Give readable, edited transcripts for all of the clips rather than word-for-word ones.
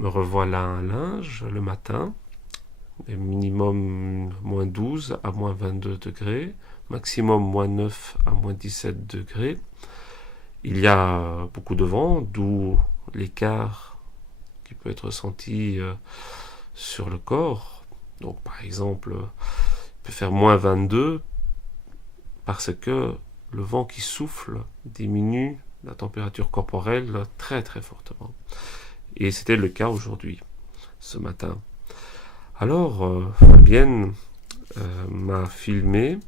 Me revoilà un linge le matin, minimum moins 12 à moins 22 degrés, maximum moins 9 à moins 17 degrés. Il y a beaucoup de vent, d'où l'écart qui peut être ressenti sur le corps. Donc par exemple, il peut faire moins 22 parce que le vent qui souffle diminue la température corporelle très très fortement. Et c'était le cas aujourd'hui, ce matin. Alors, Fabienne m'a filmé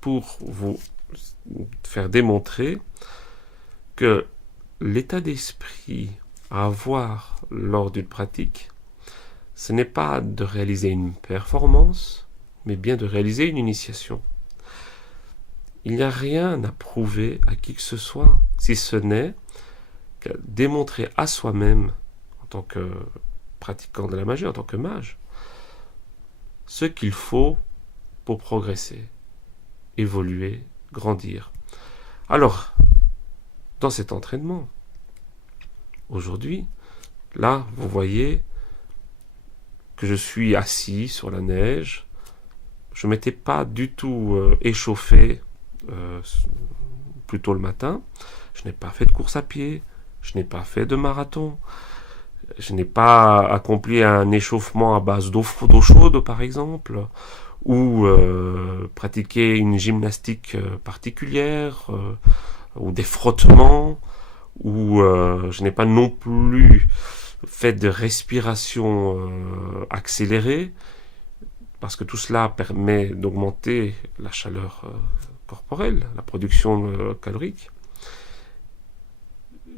pour vous faire démontrer que l'état d'esprit à avoir lors d'une pratique, ce n'est pas de réaliser une performance, mais bien de réaliser une initiation. Il n'y a rien à prouver à qui que ce soit, si ce n'est qu'à démontrer à soi-même, en tant que pratiquant de la magie, en tant que mage, ce qu'il faut pour progresser, évoluer, grandir. Alors, dans cet entraînement, aujourd'hui, là, vous voyez que je suis assis sur la neige. Je ne m'étais pas du tout échauffé plus tôt le matin. Je n'ai pas fait de course à pied. Je n'ai pas fait de marathon. Je n'ai pas accompli un échauffement à base d'eau chaude, par exemple, ou pratiqué une gymnastique particulière, ou des frottements, ou je n'ai pas non plus fait de respiration accélérée, parce que tout cela permet d'augmenter la chaleur corporelle, la production calorique.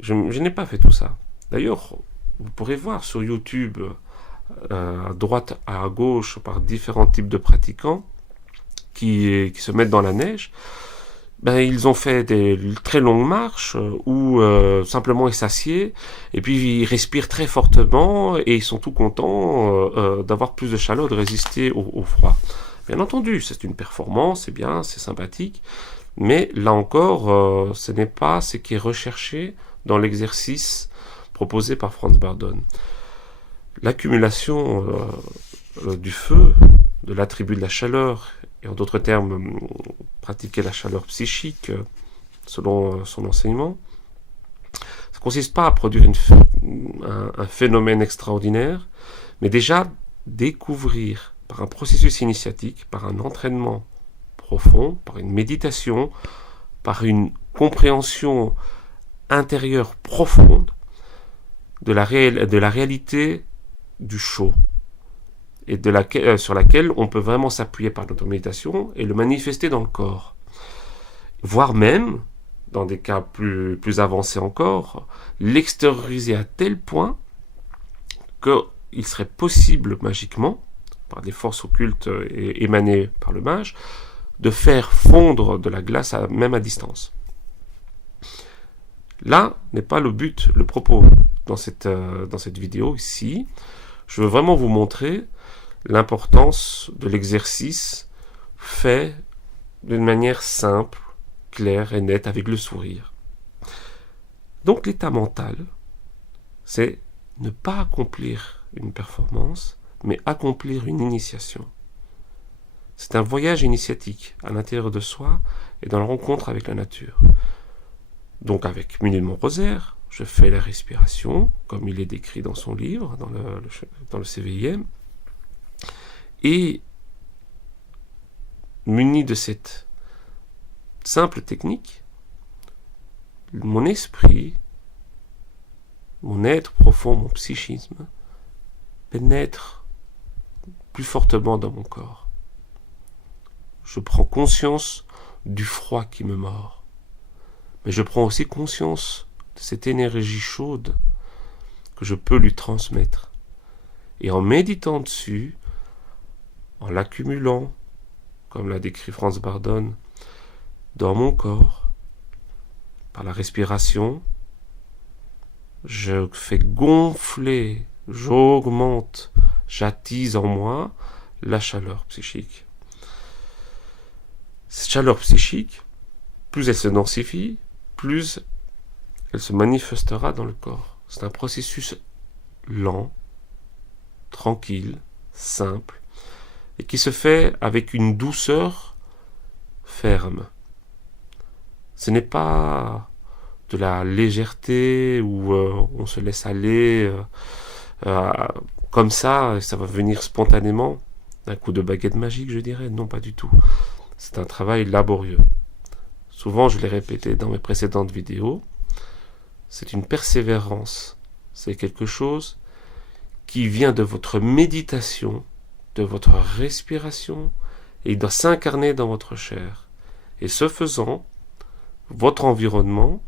Je n'ai pas fait tout ça. D'ailleurs, vous pourrez voir sur YouTube, à droite, à gauche, par différents types de pratiquants qui se mettent dans la neige. Ben, ils ont fait des très longues marches où simplement ils s'assiedent et puis ils respirent très fortement et ils sont tout contents d'avoir plus de chaleur, de résister au froid. Bien entendu, c'est une performance, c'est bien, c'est sympathique, mais là encore, ce n'est pas ce qui est recherché dans l'exercice proposé par Franz Bardon. L'accumulation du feu, de l'attribut de la chaleur, et en d'autres termes, pratiquer la chaleur psychique, selon son enseignement, ça ne consiste pas à produire un phénomène extraordinaire, mais déjà découvrir par un processus initiatique, par un entraînement profond, par une méditation, par une compréhension intérieure profonde de la réalité du chaud, et sur laquelle on peut vraiment s'appuyer par notre méditation et le manifester dans le corps. Voire même, dans des cas plus avancés encore, l'extérioriser à tel point qu'il serait possible magiquement, par des forces occultes émanées par le mage, de faire fondre de la glace même à distance. Là n'est pas le but, le propos dans cette vidéo ici. Je veux vraiment vous montrer l'importance de l'exercice fait d'une manière simple, claire et nette, avec le sourire. Donc l'état mental, c'est ne pas accomplir une performance, mais accomplir une initiation. C'est un voyage initiatique à l'intérieur de soi et dans la rencontre avec la nature. Donc avec muni de mon rosaire, je fais la respiration, comme il est décrit dans son livre, dans le CVIM, et muni de cette simple technique, mon esprit, mon être profond, mon psychisme, pénètre plus fortement dans mon corps. Je prends conscience du froid qui me mord, mais je prends aussi conscience de cette énergie chaude que je peux lui transmettre. Et en méditant dessus, en l'accumulant, comme l'a décrit Franz Bardon, dans mon corps, par la respiration, je fais gonfler, j'augmente, j'attise en moi la chaleur psychique. Cette chaleur psychique, plus elle se densifie, plus elle se manifestera dans le corps. C'est un processus lent, tranquille, simple, et qui se fait avec une douceur ferme. Ce n'est pas de la légèreté où on se laisse aller comme ça va venir spontanément, d'un coup de baguette magique, je dirais. Non, pas du tout. C'est un travail laborieux. Souvent, je l'ai répété dans mes précédentes vidéos, c'est une persévérance. C'est quelque chose qui vient de votre méditation, de votre respiration, et il doit s'incarner dans votre chair. Et ce faisant, votre environnement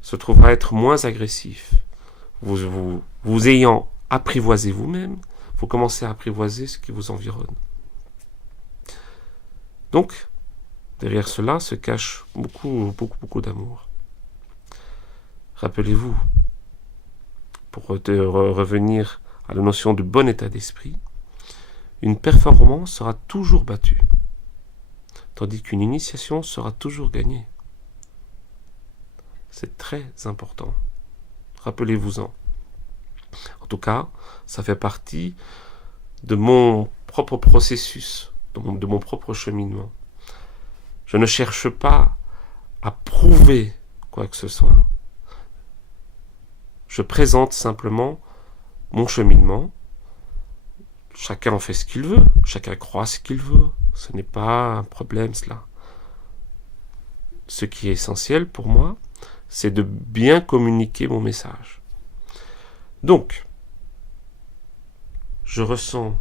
se trouvera être moins agressif. Vous ayant apprivoisé vous-même, vous commencez à apprivoiser ce qui vous environne. Donc, derrière cela se cache beaucoup d'amour. Rappelez-vous, pour revenir à la notion du bon état d'esprit, une performance sera toujours battue, tandis qu'une initiation sera toujours gagnée. C'est très important. Rappelez-vous-en. En tout cas, ça fait partie de mon propre processus, de mon propre cheminement. Je ne cherche pas à prouver quoi que ce soit. Je présente simplement mon cheminement. Chacun en fait ce qu'il veut, chacun croit ce qu'il veut. Ce n'est pas un problème, cela. Ce qui est essentiel pour moi, c'est de bien communiquer mon message. Donc, je ressens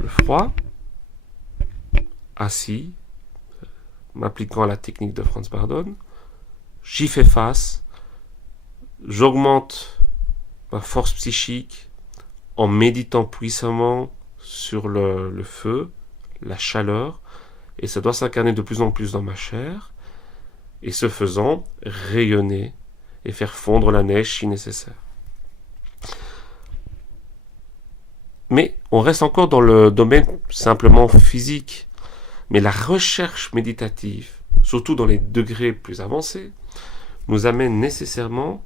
le froid, assis, m'appliquant à la technique de Franz Bardon. J'y fais face, j'augmente ma force psychique en méditant puissamment sur le feu, la chaleur, et ça doit s'incarner de plus en plus dans ma chair, et ce faisant, rayonner et faire fondre la neige si nécessaire. Mais on reste encore dans le domaine simplement physique. Mais la recherche méditative, surtout dans les degrés plus avancés, nous amène nécessairement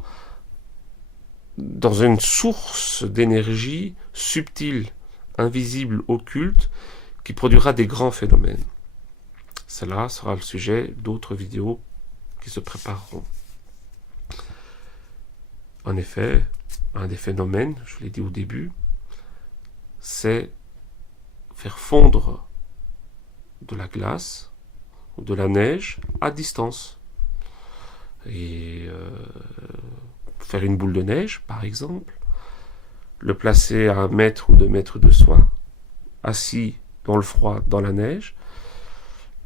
dans une source d'énergie subtile, invisible, occulte, qui produira des grands phénomènes. Cela sera le sujet d'autres vidéos qui se prépareront. En effet, un des phénomènes, je l'ai dit au début, c'est faire fondre de la glace ou de la neige à distance. Et faire une boule de neige, par exemple, le placer à 1 mètre ou 2 mètres de soi, assis dans le froid, dans la neige,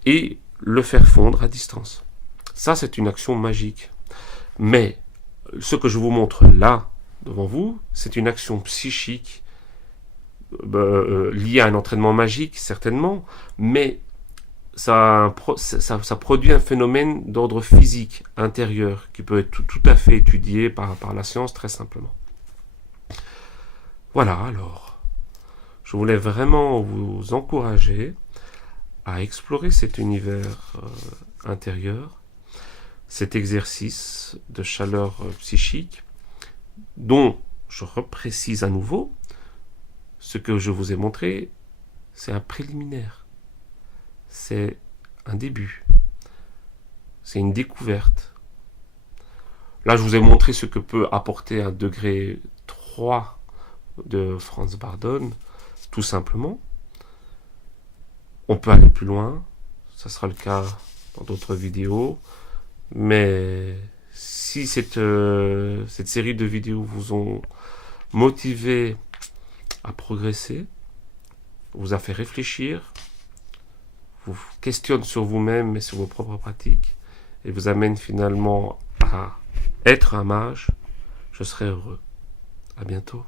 et le faire fondre à distance. Ça, c'est une action magique. Mais ce que je vous montre là, devant vous, c'est une action psychique liée à un entraînement magique, certainement, mais ça produit un phénomène d'ordre physique, intérieur, qui peut être tout à fait étudié par la science, très simplement. Voilà, alors, je voulais vraiment vous encourager à explorer cet univers intérieur, cet exercice de chaleur psychique, dont je reprécise à nouveau, ce que je vous ai montré, c'est un préliminaire. C'est un début. C'est une découverte. Là, je vous ai montré ce que peut apporter un degré 3 de Franz Bardon, tout simplement. On peut aller plus loin, ça sera le cas dans d'autres vidéos, mais si cette série de vidéos vous ont motivé à progresser, vous a fait réfléchir, vous questionne sur vous-même et sur vos propres pratiques, et vous amène finalement à être un mage, je serai heureux. À bientôt.